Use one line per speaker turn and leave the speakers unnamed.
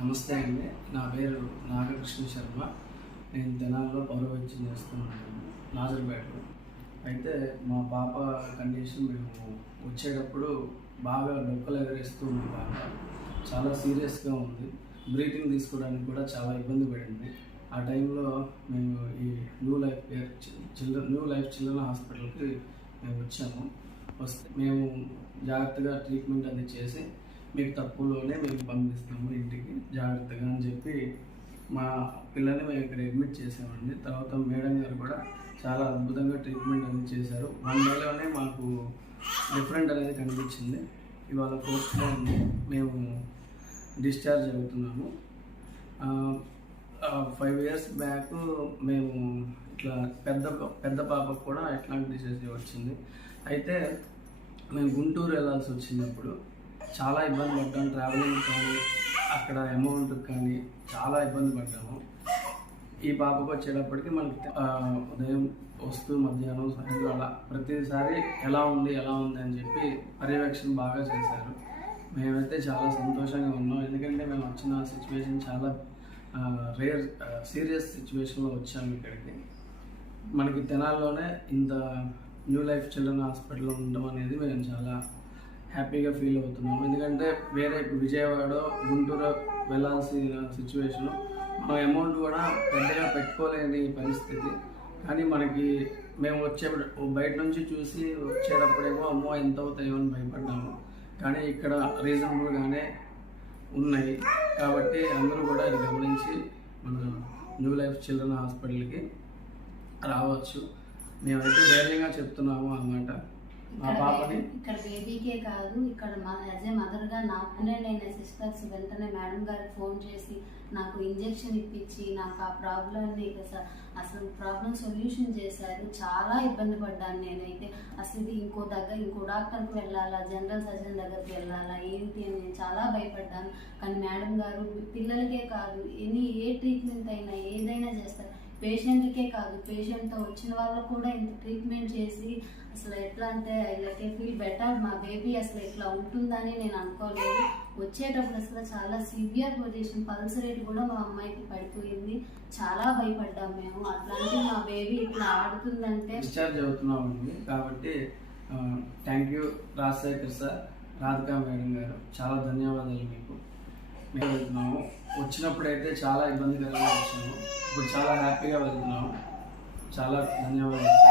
నమస్తే అండి. నా పేరు నాగకృష్ణ శర్మ. నేను తెనాల్లో పౌరవైద్యం చేస్తున్నాను. నాజర్పేటలో. అయితే మా పాప కండిషన్ మేము వచ్చేటప్పుడు బాగా డొక్కలు ఎగరేస్తూ ఉంది బాగా. చాలా సీరియస్గా ఉంది. బ్రీతింగ్ తీసుకోవడానికి కూడా చాలా ఇబ్బంది పడింది. ఆ టైంలో మేము ఈ new life care children new life children హాస్పిటల్కి మేము వచ్చాము. వస్తే మేము జాగ్రత్తగా ట్రీట్మెంట్ అనేది చేసి మీకు తక్కువలోనే మేము పంపిస్తాము ఇంటికి జాగ్రత్తగా అని చెప్పి మా పిల్లల్ని మేము ఇక్కడ అడ్మిట్ చేసామండి తర్వాత మేడం గారు కూడా చాలా అద్భుతంగా ట్రీట్మెంట్ అనేది చేశారు. వన్ డేలోనే మాకు డిఫరెంట్ అనేది కనిపించింది. ఇవాళ ఫోర్త్ డే ఉంది మేము డిశ్చార్జ్ అవుతున్నాము. ఫైవ్ ఇయర్స్ బ్యాక్ మేము ఇట్లా పెద్ద పెద్ద పాపకు కూడా ఎట్లాంటి డిసీజ్ వచ్చింది. అయితే మేము గుంటూరు వెళ్ళాల్సి వచ్చినప్పుడు చాలా ఇబ్బంది పడ్డాం. ట్రావెలింగ్ కానీ అక్కడ అమౌంట్ కానీ చాలా ఇబ్బంది పడ్డాము. ఈ పాపకు వచ్చేటప్పటికి మనకి ఉదయం వస్తూ మధ్యాహ్నం సాయంత్రం అలా ప్రతిసారి ఎలా ఉంది ఎలా ఉంది అని చెప్పి పర్యవేక్షణ బాగా చేశారు. మేమైతే చాలా సంతోషంగా ఉన్నాం. ఎందుకంటే మేము వచ్చిన సిచ్యువేషన్ చాలా రేర్ సీరియస్ సిచ్యువేషన్లో వచ్చాము ఇక్కడికి. మనకి తెనాల్లోనే ఇంత న్యూ లైఫ్ చిల్డ్రన్ హాస్పిటల్లో ఉండడం అనేది మేము చాలా హ్యాపీగా ఫీల్ అవుతున్నాము. ఎందుకంటే వేరే ఇప్పుడు విజయవాడ గుంటూరు వెళ్ళాల్సిన సిచ్యువేషన్ మన అమౌంట్ కూడా పెద్దగా పెట్టుకోలేని పరిస్థితి. కానీ మనకి మేము వచ్చేప్పుడు బయట నుంచి చూసి వచ్చేటప్పుడేమో అమ్మో ఎంత అవుతాయో అని భయపడ్డాము. కానీ ఇక్కడ రీజనబుల్గానే ఉన్నాయి. కాబట్టి అందరూ కూడా ఇది గమనించి మన న్యూ లైఫ్ చిల్డ్రన్ హాస్పిటల్కి రావచ్చు. మేమైతే ధైర్యంగా చెప్తున్నాము అన్నమాట.
ఇక్కడ
పాపని?
ఇక్కడ బేబీకే కాదు ఇక్కడ మా యాజ్ ఏ మదర్గా నాకునే నేను సిస్టర్స్ వెంటనే మేడం గారికి ఫోన్ చేసి నాకు ఇంజెక్షన్ ఇప్పించి నాకు ఆ ప్రాబ్లమ్ని అసలు ప్రాబ్లం సొల్యూషన్ చేశారు. చాలా ఇబ్బంది పడ్డాను నేనైతే. అసలు ఇది ఇంకో దగ్గర ఇంకో డాక్టర్కి వెళ్ళాలా జనరల్ సర్జన్ దగ్గరికి వెళ్ళాలా ఏంటి అని నేను చాలా భయపడ్డాను. కానీ మేడం గారు పిల్లలకే కాదు ఎనీ ఏ ట్రీట్మెంట్ అయినా ఏదైనా చేస్తారు. పేషెంట్కే కాదు పేషెంట్తో వచ్చిన వాళ్ళకు కూడా ఇంత ట్రీట్మెంట్ చేసి అసలు ఎట్లా అంటే లైక్ ఫీల్ బెటర్ మా బేబీ అసలు ఇట్లా ఉంటుందని నేను అనుకోలేదు. వచ్చేటప్పుడు అసలు చాలా సివియర్ పొజిషన్ పల్స్ రేట్ కూడా మా అమ్మాయికి పడిపోయింది. చాలా భయపడ్డాం మేము. అట్లాంటి మా బేబీ ఇట్లా ఆడుతుందంటే
డిశ్చార్జ్ అవుతున్నామండి కాబట్టి thank you Rajasekhar sir Radhika madam garu. చాలా ధన్యవాదాలు మీకు. మేము వెళ్తున్నాము. వచ్చినప్పుడైతే చాలా ఇబ్బందికరంగా వచ్చాము ఇప్పుడు చాలా హ్యాపీగా వెళ్తున్నాము. చాలా ధన్యవాదాలు.